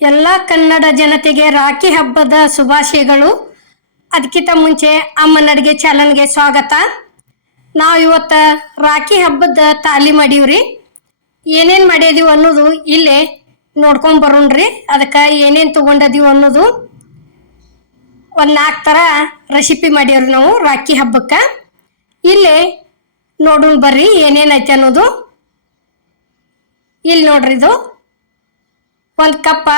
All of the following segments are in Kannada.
ಎಲ್ಲ ಕನ್ನಡ ಜನತೆಗೆ ರಾಖಿ ಹಬ್ಬದ ಶುಭಾಶಯಗಳು. ಅದಕ್ಕಿಂತ ಮುಂಚೆ ಅಮ್ಮನ ಅಡುಗೆ ಚಾನಲ್ಗೆ ಸ್ವಾಗತ. ನಾವು ಇವತ್ತು ರಾಖಿ ಹಬ್ಬದ ತಾಲೀಮ್ ಮಾಡೀವ್ರಿ. ಏನೇನು ಮಾಡಿದೀವಿ ಅನ್ನೋದು ಇಲ್ಲೇ ನೋಡ್ಕೊಂಡ್ ಬರೋಣ್ರಿ. ಅದಕ್ಕೆ ಏನೇನು ತೊಗೊಂಡದೀವಿ ಅನ್ನೋದು ಒಂದು ನಾಲ್ಕು ಥರ ರೆಸಿಪಿ ಮಾಡ್ಯವ್ರಿ ನಾವು ರಾಖಿ ಹಬ್ಬಕ್ಕೆ. ಇಲ್ಲೇ ನೋಡೋಣ ಬರ್ರಿ ಏನೇನೈತೆ ಅನ್ನೋದು. ಇಲ್ಲಿ ನೋಡ್ರಿ ಇದು. ಒಂದು ಕಪ್ಪ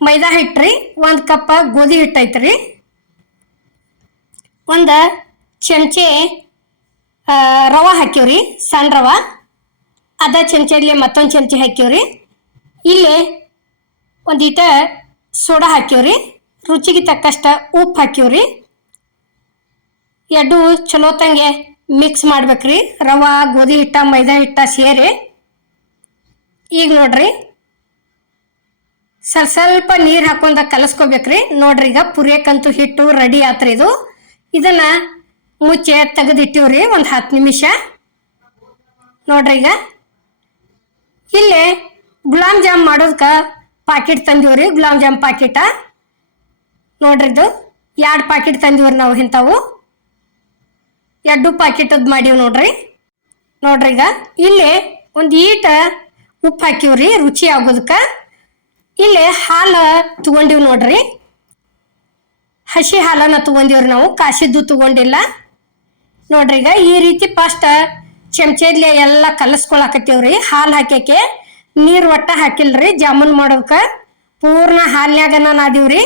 ಮೈದಾ ಹಿಟ್ರಿ ಒಂದು ಕಪ್ಪ ಗೋಧಿ ಹಿಟ್ಟು ಐತ್ರಿ. ಒಂದು ಚಮಚೆ ರವ ಹಾಕಿವ್ರಿ ಸಣ್ಣ ರವೆ. ಅದ ಚಮಚಲ್ಲಿ ಮತ್ತೊಂದು ಚಮಚೆ ಹಾಕಿವ್ರಿ ಇಲ್ಲಿ ಒಂದೀಟ ಸೋಡಾ ಹಾಕಿವ್ರಿ ರುಚಿಗೆ ತಕ್ಕಷ್ಟ ಉಪ್ಪು ಹಾಕಿವ್ರಿ ಎರಡು ಚಲೋ ತಂಗೆ ಮಿಕ್ಸ್ ಮಾಡ್ಬೇಕ್ರಿ. ರವ, ಗೋಧಿ ಹಿಟ್ಟ, ಮೈದಾ ಹಿಟ್ಟ ಸೇರಿ. ಈಗ ನೋಡ್ರಿ ಸ್ವಲ್ಪ ಸ್ವಲ್ಪ ನೀರು ಹಾಕೊಂಡ ಕಲಸ್ಕೋಬೇಕ್ರಿ. ನೋಡ್ರಿ ಈಗ ಪುರಿಯಕ್ಕಂತೂ ಹಿಟ್ಟು ರೆಡಿ ಆತ್ರಿ ಇದು. ಇದನ್ನ ಮುಚ್ಚೆ ತೆಗೆದಿಟ್ಟಿವ್ರಿ, ಒಂದು ಹತ್ತು ನಿಮಿಷ. ನೋಡ್ರಿ ಈಗ. ಇಲ್ಲಿ ಗುಲಾಬ್ ಜಾಮ್ ಮಾಡೋದಕ್ಕೆ ಪಾಕಿಟ್ ತಂದೀವ್ರಿ, ಗುಲಾಬ್ ಜಾಮ್ ಪಾಕಿಟ ನೋಡ್ರಿ ಇದು. ಎರಡು ಪಾಕಿಟ್ ತಂದಿವ್ರಿ ನಾವು ಇಂಥವು. ಎರಡು ಪಾಕಿಟದ್ ಮಾಡೀವಿ ನೋಡ್ರಿ. ನೋಡ್ರಿ ಈಗ. ಇಲ್ಲಿ ಒಂದು ಈಟ ಉಪ್ಪು ಹಾಕಿವ್ರಿ, ರುಚಿ ಆಗೋದಕ್ಕೆ ಇಲ್ಲಿ ಹಾಲು ತಗೊಂಡಿವ್ ನೋಡ್ರಿ. ಹಸಿ ಹಾಲನ್ನ ತಗೊಂಡಿವ್ರಿ ನಾವು, ಕಾಸಿದ್ದು ತಗೊಂಡಿಲ್ಲ. ನೋಡ್ರಿ ಈಗ ಈ ರೀತಿ ಫಸ್ಟ್ ಚಮಚದ್ಲೆ ಎಲ್ಲ ಕಲಸ್ಕೊಳಕತ್ತೀವ್ರಿ, ಹಾಲು ಹಾಕ್ಯಕ್ಕೆ ನೀರು ಒಟ್ಟ ಹಾಕಿಲ್ರಿ, ಜಾಮೂನ್ ಮಾಡೋದಕ್ಕೆ ಪೂರ್ಣ ಹಾಲ್ನಾಗ ನಾದೀವ್ರಿ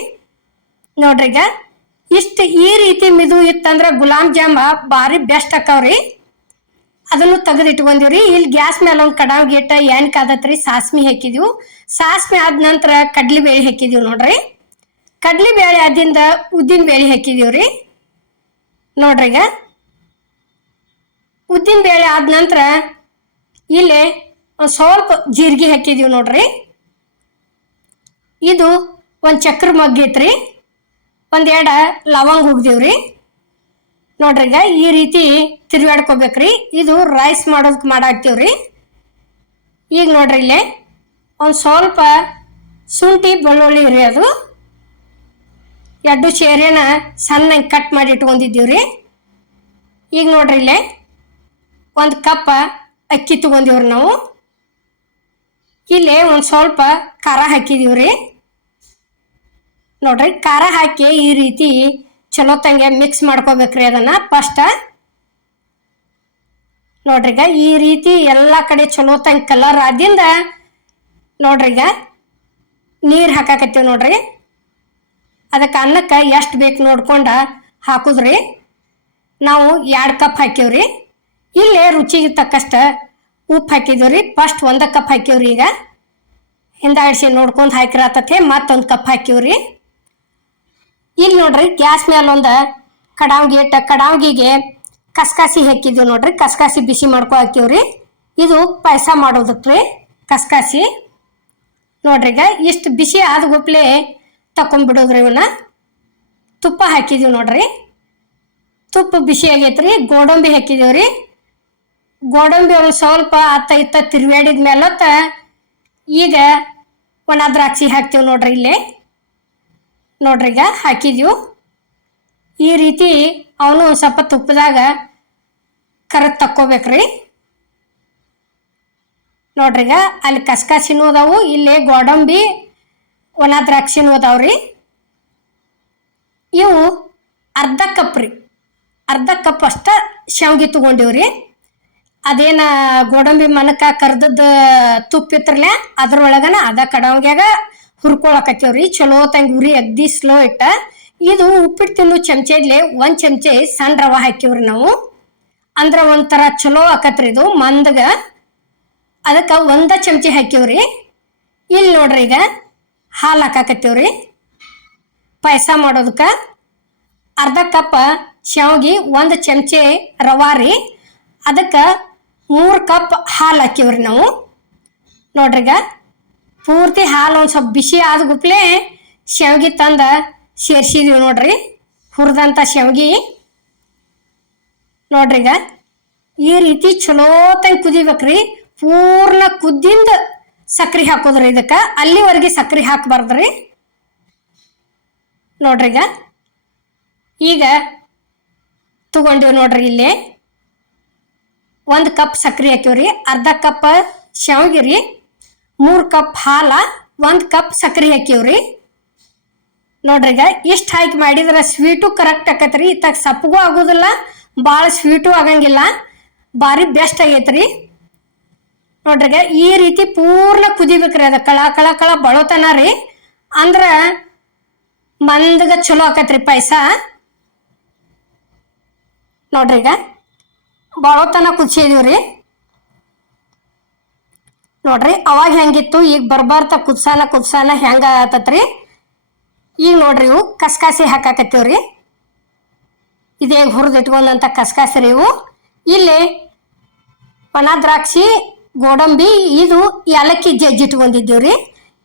ನೋಡ್ರಿ ಈಗ ಇಷ್ಟು ಈ ರೀತಿ ಮಿದು ಇತ್ತಂದ್ರೆ ಗುಲಾಬ್ ಜಾಮ ಭಾರಿ ಬೆಸ್ಟ್ ಆಕಾವ್ರಿ ಅದನ್ನು ತೆಗೆದು ಇಟ್ಕೊಂಡಿವ್ರಿ ಇಲ್ಲಿ ಗ್ಯಾಸ್ ಮೇಲೆ ಒಂದು ಕಡಾವ್ ಗೇಟ, ಏನ್ ಕಾದತ್ರಿ? ಸಾಸ್ಮಿ ಹಾಕಿದೀವಿ. ಸಾಸ್ಮಿ ಆದ ನಂತರ ಕಡ್ಲಿ ಬೇಳೆ ಹಾಕಿದೀವಿ ನೋಡ್ರಿ. ಕಡ್ಲಿ ಬೇಳೆ ಆದಿಂದ ಉದ್ದಿನ ಬೇಳೆ ಹಾಕಿದೀವ್ರಿ. ನೋಡ್ರಿ ಈಗ. ಉದ್ದಿನ ಬೇಳೆ ಆದ ನಂತರ ಇಲ್ಲಿ ಒಂದು ಸ್ವಲ್ಪ ಜೀರಿಗೆ ಹಾಕಿದೀವಿ ನೋಡ್ರಿ. ಇದು ಒಂದು ಚಕ್ರ ಮಗ್ಗೈತ್ರಿ. ಒಂದೆರಡು ಲವಂಗ ಹುಗ್ದೀವ್ರಿ. ನೋಡ್ರಿ ಈ ರೀತಿ ತಿರುಗಾಡ್ಕೋಬೇಕ್ರಿ ಇದು ರೈಸ್ ಮಾಡೋದಕ್ಕೆ ಮಾಡಾಕ್ತೀವ್ರಿ. ಈಗ ನೋಡ್ರಿ ಇಲ್ಲಿ, ಒಂದು ಸ್ವಲ್ಪ ಶುಂಠಿ, ಬೆಳ್ಳುಳ್ಳಿ ರೀ ಅದು. ಎರಡು ಸೇರಿನ ಸಣ್ಣ ಕಟ್ ಮಾಡಿ ಇಟ್ಕೊಂಡಿದ್ದೀವ್ರಿ. ಈಗ ನೋಡ್ರಿ ಇಲ್ಲೇ, ಒಂದು ಕಪ್ಪ ಅಕ್ಕಿ ತಗೊಂಡಿವ್ರಿ ನಾವು. ಇಲ್ಲಿ ಒಂದು ಸ್ವಲ್ಪ ಖಾರ ಹಾಕಿದೀವ್ರಿ. ನೋಡ್ರಿ, ಖಾರ ಹಾಕಿ ಈ ರೀತಿ ಚಲೋ ತಂಗೆ ಮಿಕ್ಸ್ ಮಾಡ್ಕೋಬೇಕ್ರಿ ಅದನ್ನ. ಫಸ್ಟ್ ನೋಡ್ರಿಗ ಈ ರೀತಿ ಎಲ್ಲ ಕಡೆ ಚಲೋ ತಂಗೆ ಕಲರ್ ಆದಿಂದ ನೋಡ್ರಿಗ ನೀರು ಹಾಕಾಕತ್ತೀವಿ ನೋಡ್ರಿ. ಅದಕ್ಕೆ ಅನ್ನಕ್ಕೆ ಎಷ್ಟು ಬೇಕು ನೋಡ್ಕೊಂಡು ಹಾಕುದ್ರಿ. ನಾವು ಎರಡು ಕಪ್ ಹಾಕಿವ್ರಿ ಇಲ್ಲೇ ರುಚಿಗೆ ತಕ್ಕಷ್ಟು ಉಪ್ಪು ಹಾಕಿದ್ದೀವ್ರಿ ಫಸ್ಟ್ ಒಂದು ಕಪ್ ಹಾಕಿವ್ರಿ ಈಗ. ಹಿಂದಾಡಿಸಿ ನೋಡ್ಕೊಂಡು ಹಾಕಿರತ್ತತೆ ಮತ್ತೊಂದು ಕಪ್ ಹಾಕಿವ್ರಿ ಇಲ್ಲಿ ನೋಡ್ರಿ ಗ್ಯಾಸ್ ಮೇಲೆ ಒಂದು ಕಡಾವ್ಗೆ ಇಟ್ಟ ಕಡಾವ್ಗಿಗೆ ಕಸ್ಕಾಸಿ ಹಾಕಿದ್ವಿ ನೋಡ್ರಿ. ಕಸ್ಕಾಸಿ ಬಿಸಿ ಮಾಡ್ಕೊ ಹಾಕಿವ್ರಿ ಇದು ಪಾಯಸ ಮಾಡೋದಕ್ಕೆ ಕಸ್ಕಾಸಿ. ನೋಡ್ರಿ ಈಗ ಇಷ್ಟು ಬಿಸಿ ಆದ ಗುಪ್ಲೆ ತಕೊಂಡ್ಬಿಡೋದ್ರಿ ಇವನ್ನ ತುಪ್ಪ ಹಾಕಿದೀವಿ ನೋಡ್ರಿ. ತುಪ್ಪ ಬಿಸಿ ಆಗೈತ್ರಿ. ಗೋಡಂಬಿ ಹಾಕಿದೀವ್ರಿ. ಗೋಡಂಬಿ ಒಂದು ಸ್ವಲ್ಪ ಅತ್ತ ಇತ್ತ ತಿರುವಾಡಿದ ಮೇಲತ್ತ ಈಗ ಒಣ ದ್ರಾಕ್ಷಿ ಹಾಕ್ತೀವಿ ನೋಡ್ರಿ ಇಲ್ಲಿ. ನೋಡ್ರಿ ಈಗ ಈ ರೀತಿ ಅವನು ಸ್ವಲ್ಪ ತುಪ್ಪದಾಗ ಕರೆದು ತಕ್ಕೋಬೇಕ್ರಿ. ನೋಡ್ರಿ ಈಗ ಅಲ್ಲಿ ಕಸ್ಕಸಿನೂ ಅದಾವು, ಇಲ್ಲಿ ಗೋಡಂಬಿ ಒಣ ದ್ರಾಕ್ಷಿನೂ ಅದಾವ್ರಿ. ಇವು ಅರ್ಧ ಕಪ್ ರೀ. ಅರ್ಧ ಕಪ್ ಅಷ್ಟ ಶಾವ್ಗೆ ತಗೊಂಡಿವ್ರಿ. ಅದೇನ ಗೋಡಂಬಿ ಮನಕ ಕರ್ದದ್ದು ತುಪ್ಪ ಇತ್ರಲ್ಲ ಅದ್ರೊಳಗನ ಅದ ಕಡವಂಗ್ಯಾಗ ಹುರ್ಕೊಳಕತ್ತೀವ್ರಿ. ಚಲೋ ತಂಗ ಉರಿ ಅಗ್ದಿ ಸ್ಲೋ ಇಟ್ಟ. ಇದು ಉಪ್ಪಿಟ್ಟು ತಿನ್ನು ಚಮಚೆಲೆ ಒಂದ್ ಚಮಚೆ ಸಣ್ಣ ರವ ಹಾಕಿವ್ರಿ ನಾವು. ಅಂದ್ರ ಒಂಥರ ಚಲೋ ಆಕತ್ರಿ ಇದು, ಮಂದಗ. ಅದಕ್ಕೆ ಒಂದ ಚಮಚೆ ಹಾಕಿವ್ರಿ. ಇಲ್ಲಿ ನೋಡ್ರಿ ಈಗ ಹಾಲು ಹಾಕಾಕತ್ತೀವ್ರಿ. ಪಾಯಸ ಮಾಡೋದಕ್ಕೆ ಅರ್ಧ ಕಪ್ ಶಾವ್ಗಿ ಒಂದು ಚಮಚೆ ರವಾ ರೀ. ಅದಕ್ಕೆ ಮೂರು ಕಪ್ ಹಾಲು ಹಾಕಿವ್ರಿ ನಾವು. ನೋಡ್ರಿ ಈಗ ಪೂರ್ತಿ ಹಾಲು ಒಂದು ಸ್ವಲ್ಪ ಬಿಸಿ ಆದ ಗುಪ್ಲೆ ಶಾವ್ಗಿ ತಂದ ಸೇರ್ಸಿದೀವಿ ನೋಡ್ರಿ. ಹುರಿದಂಥ ಶಾವ್ಗಿ. ನೋಡ್ರಿ ಈಗ ಈ ರೀತಿ ಚಲೋ ತಂಗ ಕುದಿಬೇಕ್ರಿ. ಪೂರ್ಣ ಕುದ್ದಿಂದ ಸಕ್ರಿ ಹಾಕೋದ್ರಿ ಇದಕ್ಕೆ. ಅಲ್ಲಿವರೆಗೆ ಸಕ್ರಿ ಹಾಕಬಾರ್ದ್ರಿ. ನೋಡ್ರಿ ಈಗ. ಈಗ ತಗೊಂಡಿವ್ ನೋಡ್ರಿ ಇಲ್ಲಿ. ಒಂದು ಕಪ್ ಸಕ್ರಿ ಹಾಕಿವ್ರಿ. ಅರ್ಧ ಕಪ್ ಶಾವಿಗೆ ರೀ ಮೂರು ಕಪ್ ಹಾಲ, ಒಂದು ಕಪ್ ಸಕ್ಕರೆ ಹಾಕಿವ್ರಿ ನೋಡ್ರಿ ಈಗ ಇಷ್ಟು ಹಾಕಿ ಮಾಡಿದ್ರೆ ಸ್ವೀಟು ಕರೆಕ್ಟ್ ಆಕತ್ರಿ. ಇತ್ತಾಗ ಸಪ್ಪಗೂ ಆಗೋದಿಲ್ಲ ಭಾಳ ಸ್ವೀಟು ಆಗಂಗಿಲ್ಲ. ಭಾರಿ ಬೆಸ್ಟ್ ಆಗೈತ್ರಿ. ನೋಡ್ರಿ ಈ ರೀತಿ ಪೂರ್ಣ ಕುದಿಬೇಕ್ರಿ ಅದು. ಕಳ ಕಳ ಕಳ ಬಳೋತನ ರೀ. ಅಂದ್ರೆ ಮಂದಗ ಚಲೋ ಆಕತ್ರಿ ಪಾಯಸ. ನೋಡ್ರಿ ಈಗ ಬಳೋತನ ಕುದಿಸಿದೀವ್ರಿ ನೋಡ್ರಿ, ಅವಾಗ ಹೆಂಗಿತ್ತು, ಈಗ ಬರ್ಬಾರ್ತ ಕುದ್ಸಾನ ಕುದ್ಸಾನ ಹೆಂಗ ಆತತ್ರಿ? ಈಗ ನೋಡ್ರಿ ಇವು ಕಸ್ಕಾಸಿ ಹಾಕಾಕತ್ತೀವ್ರಿ. ಇದೇ ಹುರಿದು ಇಟ್ಕೊಂಡಂತ ಕಸ್ಕಾಸಿ ರೀ ಇವು. ಇಲ್ಲಿ ಒಣ ದ್ರಾಕ್ಷಿ, ಗೋಡಂಬಿ, ಇದು ಏಲಕ್ಕಿ ಜಜ್ಜಿ ಇಟ್ಕೊಂಡಿದ್ದೀವ್ರಿ.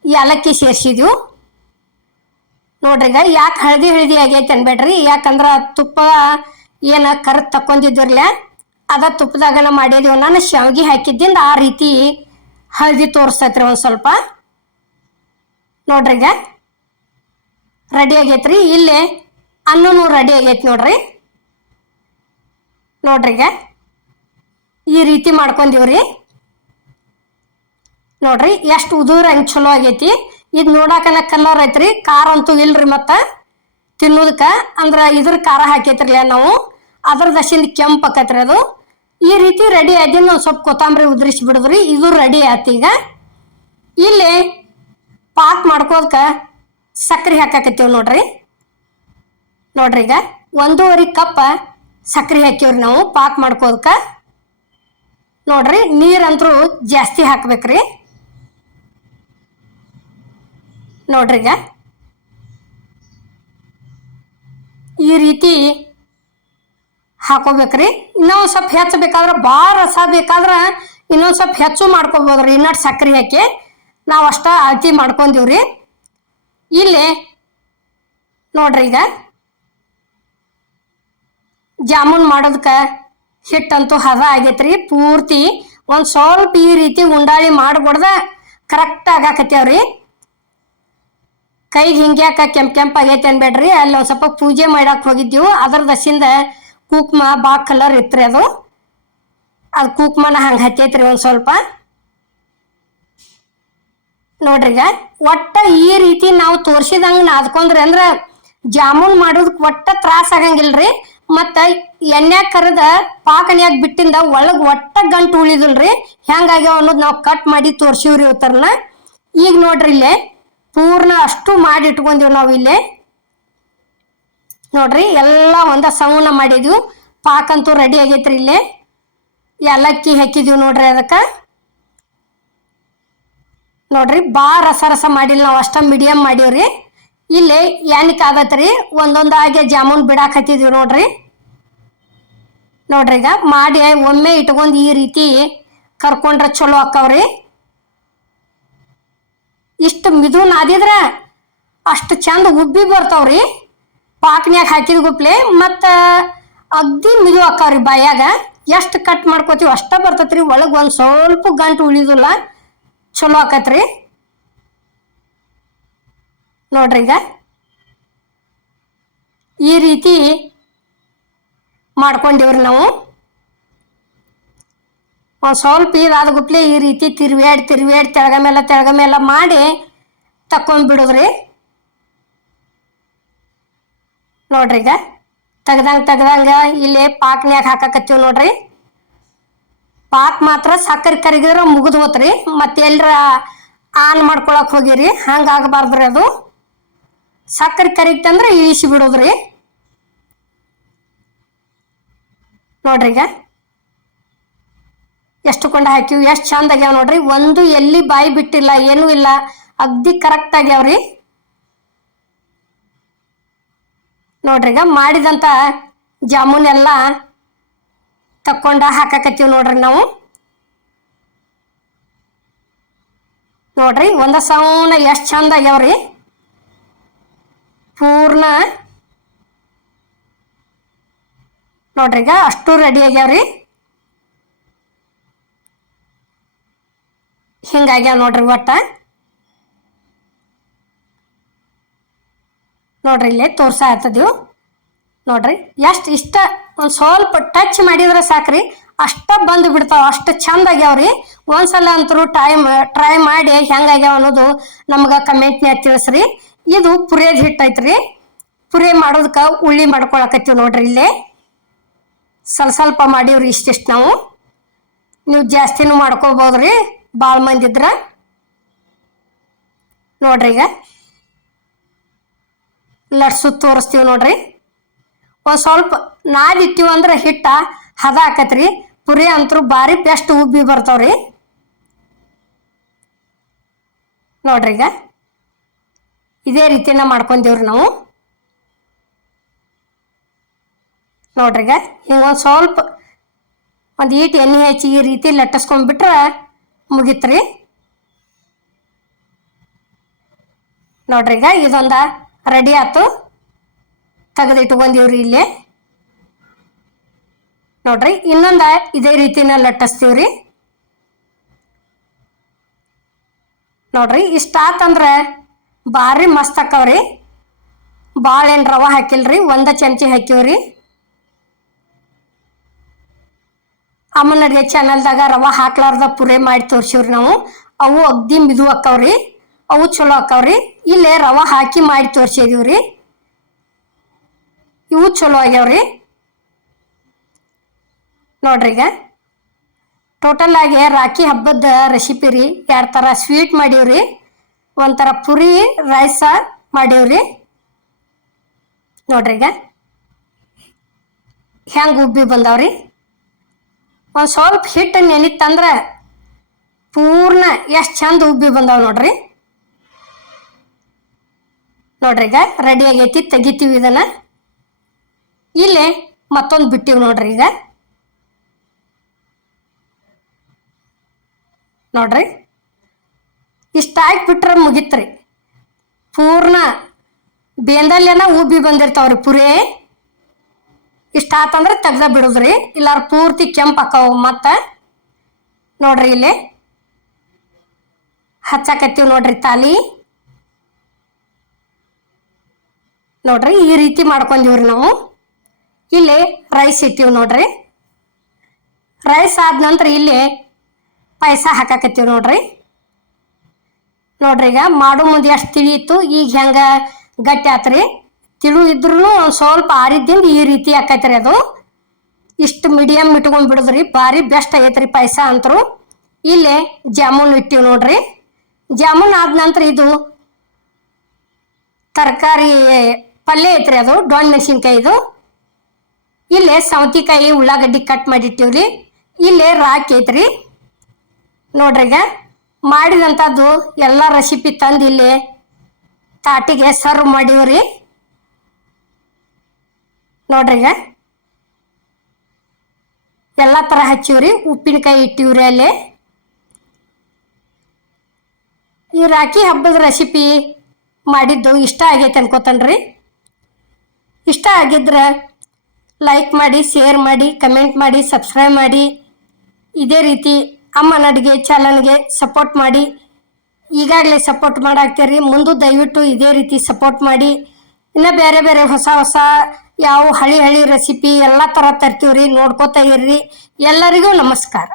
ಏಲಕ್ಕಿ ಸೇರಿಸಿದ್ವು. ನೋಡ್ರಿ ಈಗ ಯಾಕೆ ಹಳದಿ ಹಳದಿ ಆಗೈತೆ ಅನ್ಬೇಡ್ರಿ. ಯಾಕಂದ್ರ ತುಪ್ಪ ಏನ ಕರ್ದು ತಕೊಂಡಿದ್ದಿರ್ಲ ಅದ ತುಪ್ಪದಾಗನ ಮಾಡಿದೀವಿ. ನಾನು ಶಾವಿಗೆ ಹಾಕಿದ್ದಿಂದ ಆ ರೀತಿ ಹಳದಿ ತೋರಿಸ್ತೈತ್ರಿ ಒಂದು ಸ್ವಲ್ಪ. ನೋಡ್ರಿ ಈಗ. ರೆಡಿ ಆಗೈತ್ರಿ? ಇಲ್ಲಿ ಅನ್ನನೂ ರೆಡಿ ಆಗೈತಿ ನೋಡ್ರಿ. ನೋಡ್ರಿ ಈ ರೀತಿ ಮಾಡ್ಕೊಂಡಿವ್ರಿ. ನೋಡ್ರಿ, ಎಷ್ಟು ಉದುರ ಹಂಗೆ ಚಲೋ ಆಗೈತಿ. ಇದು ನೋಡಾಕನ ಕಲರ್ ಐತ್ರಿ. ಖಾರ ಅಂತೂ ಇಲ್ರಿ ಮತ್ತ. ತಿನ್ನೋದಕ್ಕೆ ಅಂದ್ರೆ ಇದ್ರ ಖಾರ ಹಾಕೈತ್ರಿ ನಾವು. ಅದ್ರ ದಶಿಂದ ಕೆಂಪು ಆಕತ್ರಿ ಅದು. ಈ ರೀತಿ ರೆಡಿ ಆದಿಲ್ಲ ಒಂದು ಸ್ವಲ್ಪ ಕೊತ್ತಂಬರಿ ಉದುರಿಸಿ ಬಿಡಿದ್ರಿ, ಇದು ರೆಡಿ ಆಯ್ತು ಈಗ. ಇಲ್ಲಿ ಪಾಕ್ ಮಾಡ್ಕೋದಕ್ಕ ಸಕ್ಕರೆ ಹಾಕಾಕತ್ತೀವಿ ನೋಡ್ರಿ. ನೋಡ್ರಿ ಈಗ ಒಂದೂವರೆ ಕಪ್ ಸಕ್ಕರೆ ಹಾಕಿವ್ರಿ ನಾವು, ಪಾಕ್ ಮಾಡ್ಕೋದಕ್ಕ ನೋಡ್ರಿ, ನೀರಂತರೂ ಜಾಸ್ತಿ ಹಾಕ್ಬೇಕ್ರಿ. ನೋಡ್ರಿ ಈಗ. ಈ ರೀತಿ ಹಾಕೋಬೇಕ್ರಿ. ಇನ್ನೊಂದು ಸ್ವಲ್ಪ ಹೆಚ್ಚು ಬೇಕಾದ್ರೆ ಭಾಳ ರಸ ಬೇಕಾದ್ರೆ ಇನ್ನೊಂದು ಸ್ವಲ್ಪ ಹೆಚ್ಚು ರೀ ಇನ್ನಷ್ಟು ಸಕ್ಕರೆ ಹಾಕಿ ನಾವು ಅಷ್ಟ ಅಳತಿ ಮಾಡ್ಕೊಂಡಿವ್ರಿ ಇಲ್ಲಿ ನೋಡ್ರಿ ಈಗ. ಜಾಮೂನ್ ಮಾಡೋದಕ್ಕೆ ಹಿಟ್ಟಂತೂ ಹದ ಆಗೈತ್ರಿ. ಪೂರ್ತಿ ಒಂದು ಸ್ವಲ್ಪ ಈ ರೀತಿ ಉಂಡಾಳಿ ಮಾಡ್ಬಾರ್ದ ಕರೆಕ್ಟ್ ಆಗಾಕತ್ಯಾವ್ರಿ. ಕೈಗೆ ಹಿಂಗ್ಯಾಕ ಕೆಂಪ್ ಕೆಂಪ್ ಆಗೈತೆ ಅನ್ಬೇಡ್ರಿ. ಅಲ್ಲಿ ಒಂದು ಸ್ವಲ್ಪ ಪೂಜೆ ಮಾಡಕ್ಕೆ ಹೋಗಿದ್ದೀವಿ. ಅದ್ರ ದಶಿಂದ ಕುಕ್ಮ ಬಾ ಕಲರ್ ಇತ್ರಿ ಅದು. ಅದು ಕುಕ್ಮನ ಹಂಗೆ ಹತ್ತೈತ್ರಿ ಒಂದು ಸ್ವಲ್ಪ. ನೋಡ್ರಿ ಈಗ ಒಟ್ಟ ಈ ರೀತಿ ನಾವು ತೋರ್ಸಿದಂಗ ನಾದ್ಕೊಂಡ್ರಿ ಅಂದ್ರೆ ಜಾಮೂನ್ ಮಾಡೋದಕ್ಕೆ ಒಟ್ಟ ತ್ರಾಸ ಆಗಂಗಿಲ್ರಿ. ಮತ್ತ ಎಣ್ಣೆಗ್ ಕರೆದ ಪಾಕನ್ಯಾಗ ಬಿಟ್ಟಿಂದ ಒಳಗ್ ಒಟ್ಟ ಗಂಟು ಉಳಿದಿಲ್ರಿ. ಹೆಂಗಾಗ್ಯಾವ ಅನ್ನೋದು ನಾವು ಕಟ್ ಮಾಡಿ ತೋರ್ಸಿವ್ರಿ ಇವತ್ತರ್ನ ಈಗ ನೋಡ್ರಿ ಇಲ್ಲೇ ಪೂರ್ಣ ಅಷ್ಟು ಮಾಡಿ ಇಟ್ಕೊಂಡಿವ್ ನಾವು ಇಲ್ಲೇ. ನೋಡ್ರಿ, ಎಲ್ಲ ಒಂದ ಸೌನ ಮಾಡಿದ್ವಿ. ಪಾಕಂತೂ ರೆಡಿ ಆಗೈತ್ರಿ ಇಲ್ಲಿ. ಏಲಕ್ಕಿ ಹಾಕಿದೀವಿ ನೋಡ್ರಿ ಅದಕ್ಕೆ. ನೋಡ್ರಿ, ಬಾ ರಸ ರಸ ಮಾಡಿಲ್ಲ ನಾವು, ಅಷ್ಟ ಮೀಡಿಯಂ ಮಾಡೀವ್ರಿ. ಇಲ್ಲಿ ಏನಕ್ಕೆ ಆಗತ್ರಿ ಒಂದೊಂದಾಗೆ ಜಾಮೂನ್ ಬಿಡಾಕ್ ಹತ್ತಿದೀವಿ ನೋಡ್ರಿ. ನೋಡ್ರಿ ಈಗ, ಮಾಡಿ ಒಮ್ಮೆ ಇಟ್ಕೊಂಡು ಈ ರೀತಿ ಕರ್ಕೊಂಡ್ರೆ ಚಲೋ ಆಕ್ಕವ್ರಿ. ಇಷ್ಟು ಮಿದು ನಾದಿದ್ರ ಅಷ್ಟು ಚಂದ ಉಬ್ಬಿ ಬರ್ತಾವ್ರಿ. ಪಾಕ್ನ್ಯಾಗ ಹಾಕಿದ ಗುಪ್ಲೆ, ಮತ್ತ ಅಗ್ದಿ ಮಿದು ಅಕ್ಕಾವ್ರಿ ಬಾಯಾಗ ಎಷ್ಟು ಕಟ್ ಮಾಡ್ಕೋತೀವಿ ಅಷ್ಟ ಬರ್ತೈತ್ರಿ. ಒಳಗೆ ಒಂದು ಸ್ವಲ್ಪ ಗಂಟು ಉಳಿದಿಲ್ಲ ಚಲೋ ಆಕತ್ರಿ. ನೋಡ್ರಿ ಈಗ. ಈ ರೀತಿ ಮಾಡ್ಕೊಂಡಿವ್ರಿ ನಾವು. ಒಂದು ಸ್ವಲ್ಪ ಇದಾದ ಗುಪ್ಲೆ ಈ ರೀತಿ ತಿರ್ವ್ಯಾಡಿ ತಿರ್ವ್ಯಾಡಿ, ತೆಳಗ ಮೇಲೆ ತೆಳಗ ಮೇಲೆ ಮಾಡಿ ತಕೊಂಡ್ಬಿಡುದ್ರಿ ನೋಡ್ರಿ ಈಗ. ತೆಗ್ದಂಗ ತೆಗ್ದಂಗ ಇಲ್ಲಿ ಪಾಕ್ನ್ಯಾಗ ಹಾಕಕತ್ತೀವಿ ನೋಡ್ರಿ. ಪಾಕ್ ಮಾತ್ರ ಸಕ್ಕರೆ ಕರಿಗಿದ್ರೆ ಮುಗಿದು ಹೋತ್ರಿ. ಮತ್ತೆ ಎಲ್ರ ಆನ್ ಮಾಡ್ಕೊಳಕ್ ಹೋಗಿರಿ. ಹಂಗ ಆಗಬಾರ್ದ್ರಿ ಅದು. ಸಕ್ಕರೆ ಕರಿಗ್ತಂದ್ರೆ ಇಳಿಸಿ ಬಿಡೋದ್ರಿ. ನೋಡ್ರಿ ಈಗ. ಎಷ್ಟು ಕೊಂಡ ಹಾಕಿವಿ ಎಷ್ಟು ಚಂದ ಆಗ್ಯಾವ ನೋಡ್ರಿ. ಒಂದು ಎಲ್ಲಿ ಬಾಯಿ ಬಿಟ್ಟಿಲ್ಲ, ಏನೂ ಇಲ್ಲ. ಅಗ್ದಿ ಕರೆಕ್ಟ್ ಆಗ್ಯಾವ್ರಿ. ನೋಡ್ರಿ ಈಗ ಮಾಡಿದಂತ ಜಾಮೂನ್ ಎಲ್ಲ ತಕ್ಕೊಂಡ ಹಾಕಾಕತ್ತೀವಿ ನೋಡ್ರಿ ನಾವು. ನೋಡ್ರಿ ಒಂದ ಸೌನ ಎಷ್ಟು ಚಂದ ಆಗ್ಯಾವ್ರಿ ಪೂರ್ಣ ನೋಡ್ರಿ ಈಗ ಅಷ್ಟು ರೆಡಿ ಆಗ್ಯಾವ್ರಿ ಹಿಂಗಾಗ್ಯಾವ ನೋಡ್ರಿ ಒಟ್ಟ. ನೋಡ್ರಿ ಇಲ್ಲೇ ತೋರ್ಸಾ ನೋಡ್ರಿ, ಎಷ್ಟು ಇಷ್ಟ ಒಂದು ಸ್ವಲ್ಪ ಟಚ್ ಮಾಡಿದ್ರೆ ಸಾಕ್ರಿ. ಅಷ್ಟ ಬಂದು ಬಿಡ್ತಾವ, ಅಷ್ಟು ಚಂದ ಆಗ್ಯಾವ್ರಿ. ಒಂದ್ಸಲ ಅಂತರೂ ಟೈಮ್ ಟ್ರೈ ಮಾಡಿ ಹೆಂಗಾಗ್ಯಾವ ಅನ್ನೋದು ನಮ್ಗೆ ಕಮೆಂಟ್ನ್ಯಾಗ ತಿಳಿಸ್ರಿ. ಇದು ಪುರೇದ ಹಿಟ್ಟು ಐತ್ರಿ. ಪುರಿ ಮಾಡೋದಕ್ಕೆ ಉಳ್ಳಿ ಮಾಡ್ಕೊಳಕತ್ತೀವಿ ನೋಡ್ರಿ ಇಲ್ಲೇ. ಸ್ವಲ್ಪ ಸ್ವಲ್ಪ ಮಾಡೀವ್ರಿ ಇಷ್ಟಿಷ್ಟು ನಾವು. ನೀವು ಜಾಸ್ತಿನೂ ಮಾಡ್ಕೋಬೋದ್ರಿ ಭಾಳ ಮಂದಿ ಇದ್ರ. ನೋಡ್ರಿ ಈಗ. ಲಟ್ಸು ತೋರಿಸ್ತೀವಿ ನೋಡ್ರಿ. ಒಂದು ಸ್ವಲ್ಪ ನಾದಿತ್ತೀವಿ ಅಂದ್ರೆ ಹಿಟ್ಟ ಹದ ಹಾಕತ್ರಿ ಪುರಿ ಅಂತೂ ಭಾರಿ ಬೆಸ್ಟ್ ಉಬ್ಬಿ ಬರ್ತಾವ್ರಿ. ನೋಡ್ರಿ ಈಗ. ಇದೇ ರೀತಿನ ಮಾಡ್ಕೊಂತೀವ್ರಿ ನಾವು. ನೋಡ್ರಿ ಈಗ. ಹಿಂಗೊಂದು ಸ್ವಲ್ಪ ಒಂದು ಈಟ್ ಎಣ್ಣೆ ಹೆಚ್ಚಿ ಈ ರೀತಿ ಲಟ್ಟಿಸ್ಕೊಂಡ್ಬಿಟ್ರೆ ಮುಗೀತ್ರಿ. ನೋಡ್ರಿ ಈಗ ಇದೊಂದ ರೆಡಿ ಆಯ್ತು. ತೆಗೆದಿಟ್ಕೊಂಡಿವ್ರಿ ಇಲ್ಲಿ. ನೋಡ್ರಿ, ಇನ್ನೊಂದ ಇದೇ ರೀತಿನ ಲಟ್ಟಿಸ್ತೀವ್ರಿ. ನೋಡ್ರಿ, ಇಷ್ಟ ಆತಂದ್ರೆ ಭಾರಿ ಮಸ್ತ್ ಹಾಕವ್ರಿ ಭಾಳ ಏನು ರವೆ ಹಾಕಿಲ್ರಿ, ಒಂದ ಚಮಚಿ ಹಾಕಿವ್ರಿ. ಅಮ್ಮನ ಅಡುಗೆ ಚಾನಲ್ದಾಗ ರವೆ ಹಾಕ್ಲಾರ್ದ ಪುರೇ ಮಾಡಿ ತೋರ್ಸಿವ್ರಿ ನಾವು. ಅವು ಅಗ್ದಿ ಮಿದು ಅಕ್ಕವ್ರಿ. ಅವು ಚಲೋ ಅಕ್ಕವ್ರಿ ಇಲ್ಲೇ ರವೆ ಹಾಕಿ ಮಾಡಿ ತೋರ್ಸಿದೀವ್ರಿ. ಇವು ಚಲೋ ಆಗ್ಯಾವ್ರಿ. ನೋಡ್ರಿ ಈಗ. ಟೋಟಲ್ ಆಗಿ ರಾಖಿ ಹಬ್ಬದ ರೆಸಿಪಿ ರೀ. ಎರಡು ಥರ ಸ್ವೀಟ್ ಮಾಡೀವ್ರಿ. ಒಂಥರ ಪುರಿ ರೈಸ ಮಾಡೀವ್ರಿ. ನೋಡ್ರಿ ಈಗ. ಹೆಂಗೆ ಉಬ್ಬಿ ಬಂದಾವ್ರಿ. ಒಂದು ಸ್ವಲ್ಪ ಹಿಟ್ಟು ನೆನಿತ್ತಂದ್ರೆ ಪೂರ್ಣ ಎಷ್ಟು ಚಂದ ಉಬ್ಬಿ ಬಂದಾವ ನೋಡ್ರಿ. ನೋಡ್ರಿ ಈಗ ರೆಡಿ ಆಗೈತಿ ತೆಗಿತೀವಿ ಇದನ್ನ. ಇಲ್ಲಿ ಮತ್ತೊಂದು ಬಿಟ್ಟಿವಿ ನೋಡ್ರಿ ಈಗ. ನೋಡ್ರಿ. ಇಷ್ಟ ಬಿಟ್ರೆ ಮುಗಿತ್ರಿ. ಪೂರ್ಣ ಬೇಂದಲ್ಲೇನ ಉಬ್ಬಿ ಬಂದಿರ್ತಾವ್ರಿ ಪುರೇ. ಇಷ್ಟ ಆತಂದ್ರೆ ತೆಗ್ದ ಬಿಡುದ್ರಿ. ಇಲ್ಲಾರ ಪೂರ್ತಿ ಕೆಂಪು ಆಕಾವು ಮತ್ತೆ. ನೋಡ್ರಿ ಇಲ್ಲಿ. ಹಚ್ಚಾಕತ್ತೀವಿ ನೋಡ್ರಿ ತಾಲಿ. ನೋಡ್ರಿ, ಈ ರೀತಿ ಮಾಡ್ಕೊಂಡಿವ್ರಿ ನಾವು. ಇಲ್ಲಿ ರೈಸ್ ಇಟ್ಟಿವಿ ನೋಡ್ರಿ. ರೈಸ್ ಆದ ನಂತರ ಇಲ್ಲಿ ಪಾಯಸ ಹಾಕಾಕತ್ತೀವಿ ನೋಡ್ರಿ. ನೋಡ್ರಿ ಈಗ ಮಾಡೋ ಮುಂದೆ ಎಷ್ಟು ತಿಳಿಯಿತ್ತು ಈಗ ಹೆಂಗ ಗಟ್ಟಿ ಆತ್ರಿ. ತಿಳು ಇದ್ರೂ ಸ್ವಲ್ಪ ಆರಿದ್ದಿಂದ ಈ ರೀತಿ ಆಕೈತ್ರಿ ಅದು. ಇಷ್ಟು ಮೀಡಿಯಮ್ ಇಟ್ಕೊಂಡ್ ಬಿಡುದ್ರಿ, ಭಾರಿ ಬೆಸ್ಟ್ ಆಗೈತ್ರಿ ಪಾಯಸ ಅಂತರು ಇಲ್ಲಿ ಜಾಮೂನ್ ಇಟ್ಟಿವಿ ನೋಡ್ರಿ. ಜಾಮೂನ್ ಆದ ನಂತರ ಇದು ತರಕಾರಿ ಪಲ್ಯ ಐತ್ರಿ ಅದು ಡೊಣ್ ಮೆಣಸಿನ್ಕಾಯಿದು. ಇಲ್ಲೇ ಸೌತಿಕಾಯಿ ಉಳ್ಳಾಗಡ್ಡಿ ಕಟ್ ಮಾಡಿಟ್ಟಿವ್ರಿ. ಇಲ್ಲೇ ರಾಕಿ ಐತ್ರಿ. ನೋಡ್ರಿ ಈಗ, ಮಾಡಿದಂಥದ್ದು ಎಲ್ಲ ರೆಸಿಪಿ ತಂದು ಇಲ್ಲಿ ತಾಟಿಗೆ ಸರ್ವ್ ಮಾಡಿವ್ರಿ. ನೋಡ್ರಿ ಈಗ, ಎಲ್ಲ ಥರ ಹಚ್ಚಿವ್ರಿ. ಉಪ್ಪಿನಕಾಯಿ ಇಟ್ಟಿವ್ರಿ ಅಲ್ಲಿ. ಈ ರಾಖಿ ಹಬ್ಬದ ರೆಸಿಪಿ ಮಾಡಿದ್ದು ಇಷ್ಟ ಆಗೈತೆ ಅನ್ಕೋತನ್ರಿ. ಇಷ್ಟ ಆಗಿದ್ರೆ ಲೈಕ್ ಮಾಡಿ ಶೇರ್ ಮಾಡಿ ಕಮೆಂಟ್ ಮಾಡಿ ಸಬ್ಸ್ಕ್ರೈಬ್ ಮಾಡಿ. ಇದೇ ರೀತಿ ಅಮ್ಮನ ಅಡುಗೆ ಚಾನಲ್ಗೆ ಸಪೋರ್ಟ್ ಮಾಡಿ. ಈಗಾಗಲೇ ಸಪೋರ್ಟ್ ಮಾಡಾಕ್ತೀರಿ. ಮುಂದೆ ದಯವಿಟ್ಟು ಇದೇ ರೀತಿ ಸಪೋರ್ಟ್ ಮಾಡಿ. ಇನ್ನು ಬೇರೆ ಬೇರೆ ಹೊಸ ಹೊಸ ಯಾವ ಹಳಿ ಹಳಿ ರೆಸಿಪಿ ಎಲ್ಲ ಥರ ತರ್ತೀವ್ರಿ. ನೋಡ್ಕೋತಾ ಇರ್ರಿ. ಎಲ್ಲರಿಗೂ ನಮಸ್ಕಾರ.